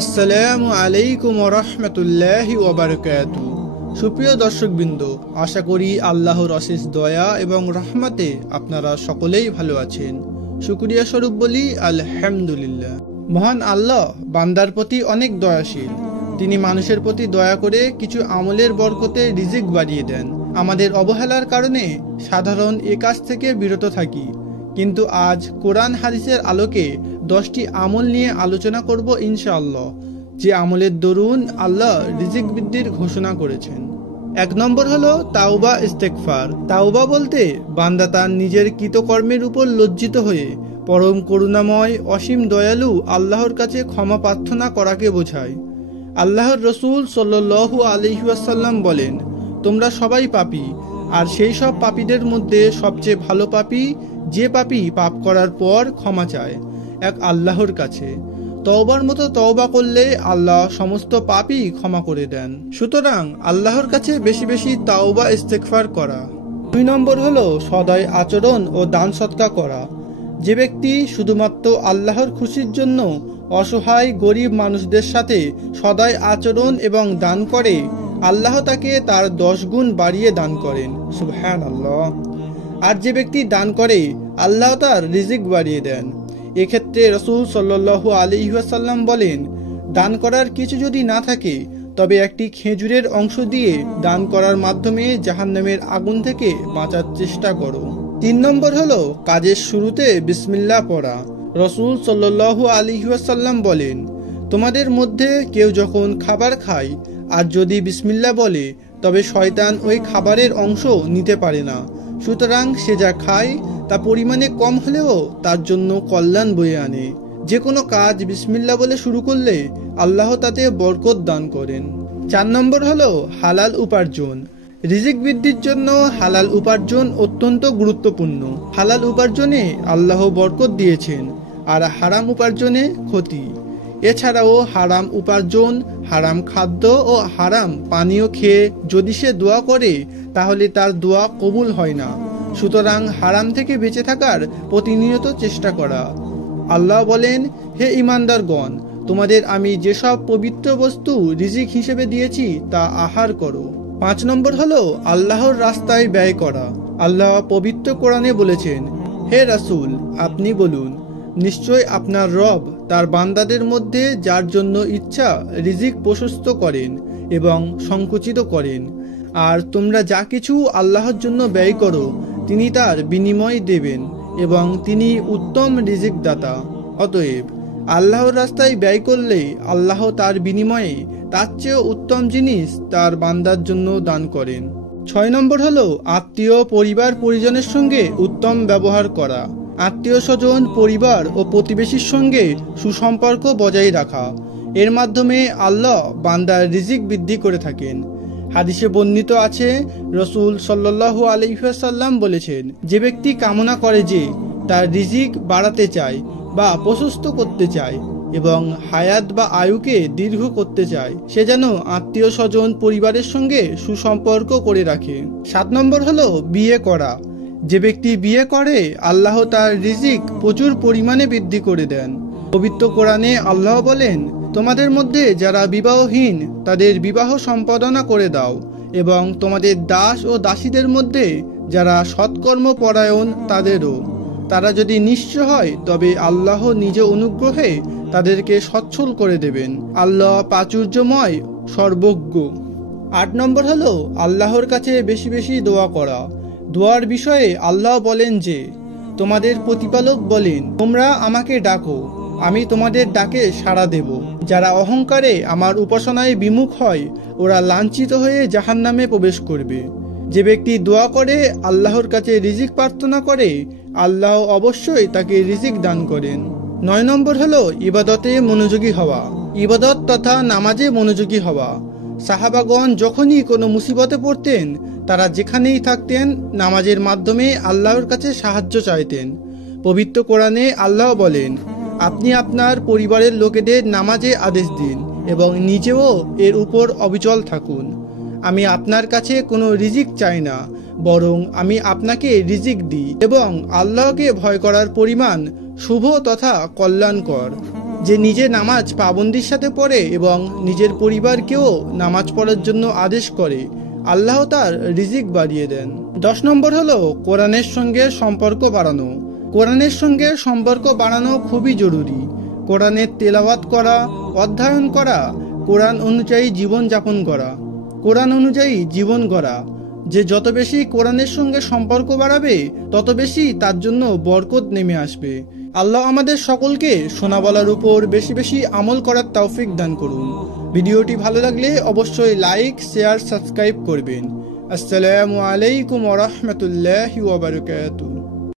আসসালামু আলাইকুম ওয়া রাহমাতুল্লাহি ওয়া বারাকাতুহু। সুপ্রিয় দর্শকবৃন্দ, আশা করি আল্লাহর অশেষ দয়া এবং রহমতে আপনারা সকলেই ভালো আছেন। শুকরিয়া স্বরূপ বলি আলহামদুলিল্লাহ। মহান আল্লাহ বান্দার প্রতি অনেক দয়াশীল। তিনি মানুষের প্রতি দয়া করে কিছু আমলের বরকতে রিজিক বাড়িয়ে দেন। আমাদের অবহেলার কারণে সাধারণ এ কাজ থেকে বিরত থাকি, কিন্তু আজ কোরআন হাদিসের আলোকে 10টি আমল নিয়ে আলোচনা করব ইনশাআল্লাহ, যে আমলের দরুন আল্লাহ রিজিক বৃদ্ধির ঘোষণা করেছেন। 1 নম্বর হলো তাওবা ইস্তেগফার। তাওবা বলতে বান্দা তার নিজের কৃতকর্মের উপর লজ্জিত হয়ে পরম করুণাময় অসীম দয়ালু আল্লাহর কাছে ক্ষমা প্রার্থনা করাকে বোঝায়। আল্লাহর রসুল সাল্লাল্লাহু আলাইহি ওয়াসাল্লাম বলেন, তোমরা সবাই পাপী, আর সেই সব পাপীদের মধ্যে সবচেয়ে ভালো পাপী যে পাপী পাপ করার পর ক্ষমা চায় এক আল্লাহর কাছে। তওবার মতো তওবা করলে আল্লাহ সমস্ত পাপই ক্ষমা করে দেন। সুতরাং আল্লাহর কাছে বেশি বেশি তাওবা ইস্তেগফার করা। 2 নম্বর হলো সদয় আচরণ ও দান সৎকা করা। যে ব্যক্তি শুধুমাত্র আল্লাহর খুশির জন্য অসহায় গরিব মানুষদের সাথে সদয় আচরণ এবং দান করে, আল্লাহ তাকে তার 10 গুণ বাড়িয়ে দান করেন। সুবহানাল্লাহ। আর যে ব্যক্তি দান করে, আল্লাহ তার রিজিক বাড়িয়ে দেন। এক্ষেত্রে রাসূল সাল্লাল্লাহু আলাইহি ওয়াসাল্লাম বলেন, দান করার কিছু যদি না থাকে তবে একটি খেজুরের অংশ দিয়ে দান করার মাধ্যমে জাহান্নামের আগুন থেকে বাঁচার চেষ্টা করো। 3 নম্বর হলো কাজের শুরুতে বিসমিল্লাহ পড়া। রাসূল সাল্লাল্লাহু আলাইহি ওয়াসাল্লাম বলেন, তোমাদের মধ্যে কেউ যখন খাবার খায় আর যদি বিসমিল্লাহ বলে, তবে শয়তান ওই খাবারের অংশ নিতে পারে না। সুতরাং সে যা খায় তা পরিমাণে কম হলেও তার জন্য কল্যাণ বয়ে আনে। যে কোনো কাজ বিসমিল্লাহ বলে শুরু করলে আল্লাহ তাতে বরকত দান করেন। 4 নম্বর হলো হালাল উপার্জন। রিজিক বৃদ্ধির জন্য হালাল উপার্জন অত্যন্ত গুরুত্বপূর্ণ। হালাল উপার্জনে আল্লাহ বরকত দিয়েছেন, আর হারাম উপার্জনে ক্ষতি। এছাড়াও হারাম উপার্জন, হারাম খাদ্য ও হারাম পানীয় খেয়ে যদি সে দোয়া করে, তাহলে তার দোয়া কবুল হয় না। সুতরাং হারাম থেকে বেঁচে থাকার প্রতিনিয়ত চেষ্টা করা। আল্লাহ বলেন, হে ঈমানদারগণ, তোমাদের আমি যেসব পবিত্র বস্তু রিজিক হিসেবে দিয়েছি তা আহার করো। 5 নম্বর হলো আল্লাহর রাস্তায় ব্যয় করা। আল্লাহ পবিত্র কোরআনে বলেছেন, হে রাসূল, আপনি বলুন, নিশ্চয় আপনার রব তার বান্দাদের মধ্যে যার জন্য ইচ্ছা রিজিক প্রশস্ত করেন এবং সংকুচিত করেন। আর তোমরা যা কিছু আল্লাহর জন্য ব্যয় করো, তিনি তার বিনিময় দেবেন এবং তিনি উত্তম রিজিক দাতা। অতএব আল্লাহর রাস্তায় ব্যয় করলে আল্লাহ তার বিনিময়ে তার চেয়েও উত্তম জিনিস তার বান্দার জন্য দান করেন। 6 নম্বর হলো আত্মীয় পরিবার পরিজনের সঙ্গে উত্তম ব্যবহার করা। আত্মীয় স্বজন, পরিবার ও প্রতিবেশীর সঙ্গে সুসম্পর্ক বজায় রাখা, এর মাধ্যমে আল্লাহ বান্দার রিজিক বৃদ্ধি করে থাকেন। হাদিসে বর্ণিত আছে, রাসূল সাল্লাল্লাহু আলাইহি ওয়াসাল্লাম বলেছেন, যে ব্যক্তি কামনা করে যে তার রিজিক বাড়াতে চায় বা প্রশস্ত করতে চায় এবং হায়াত বা আয়ুকে দীর্ঘ করতে চায়, সে যেন আত্মীয় স্বজন পরিবারের সঙ্গে সুসম্পর্ক করে রাখে। 7 নম্বর হলো বিয়ে করা। যে ব্যক্তি বিয়ে করে, আল্লাহ তার রিজিক প্রচুর পরিমাণে বৃদ্ধি করে দেন। পবিত্র কোরআনে আল্লাহ বলেন, তোমাদের মধ্যে যারা বিবাহহীন তাদের বিবাহ সম্পাদনা করে দাও, এবং তোমাদের দাস ও দাসীদের মধ্যে যারা সৎকর্ম পরায়ণ তাদেরও। তারা যদি নিঃস্ব হয় তবে আল্লাহ নিজ অনুগ্রহে তাদেরকে সচ্ছল করে দেবেন। আল্লাহ প্রাচুর্যময়, সর্বজ্ঞ। 8 নম্বর হলো আল্লাহর কাছে বেশি বেশি দোয়া করা। দোয়ার বিষয়ে আল্লাহ বলেন যে, তোমাদের প্রতিপালক বলেন, তোমরা আমাকে ডাকো, আমি তোমাদের ডাকে সাড়া দেব। যারা অহংকারে আমার উপাসনায় বিমুখ হয়, ওরা লাঞ্ছিত হয়ে জাহান্নামে প্রবেশ করবে। যে ব্যক্তি দোয়া করে, আল্লাহর কাছে রিজিক প্রার্থনা করে, আল্লাহ অবশ্যই তাকে রিজিক দান করেন। 9 নম্বর হলো ইবাদতে মনোযোগী হওয়া। ইবাদত তথা নামাজে মনোযোগী হওয়া। সাহাবাগণ যখনই কোনো মুসিবতে পড়তেন, তারা যেখানেই থাকতেন নামাজের মাধ্যমে আল্লাহর কাছে সাহায্য চাইতেন। পবিত্র কোরআনে আল্লাহ বলেন, আপনি আপনার পরিবারের লোকেদের নামাজে আদেশ দিন এবং নিজেও এর উপর অবিচল থাকুন। আমি আপনার কাছে কোনো রিজিক চাই না, বরং আমি আপনাকে রিজিক দিই এবং আল্লাহকে ভয় করার পরিমাণ শুভ তথা কল্যাণকর। যে নিজে নামাজ পাবন্দির সাথে পড়ে এবং নিজের পরিবারকেও নামাজ পড়ার জন্য আদেশ করে, আল্লাহ তার রিজিক বাড়িয়ে দেন। 10 নম্বর হলো কোরআনের সঙ্গে সম্পর্ক বাড়ানো। কোরআনের সঙ্গে সম্পর্ক বাড়ানো খুবই জরুরি। কোরআনের তেলাওয়াত করা, অধ্যয়ন করা, কোরআন অনুযায়ী জীবন যাপন করা, কোরআন অনুযায়ী জীবন গড়া। যে যত বেশি কোরআনের সঙ্গে সম্পর্ক বাড়াবে তত বেশি তার জন্য বরকত নেমে আসবে। আল্লাহ আমাদের সকলকে শোনা বলার উপর বেশি বেশি আমল করার তৌফিক দান করুন। ভিডিওটি ভালো লাগলে অবশ্যই লাইক, শেয়ার, সাবস্ক্রাইব করবেন। আসসালামু আলাইকুম ওয়া রাহমাতুল্লাহি ওয়া বারাকাতুহু।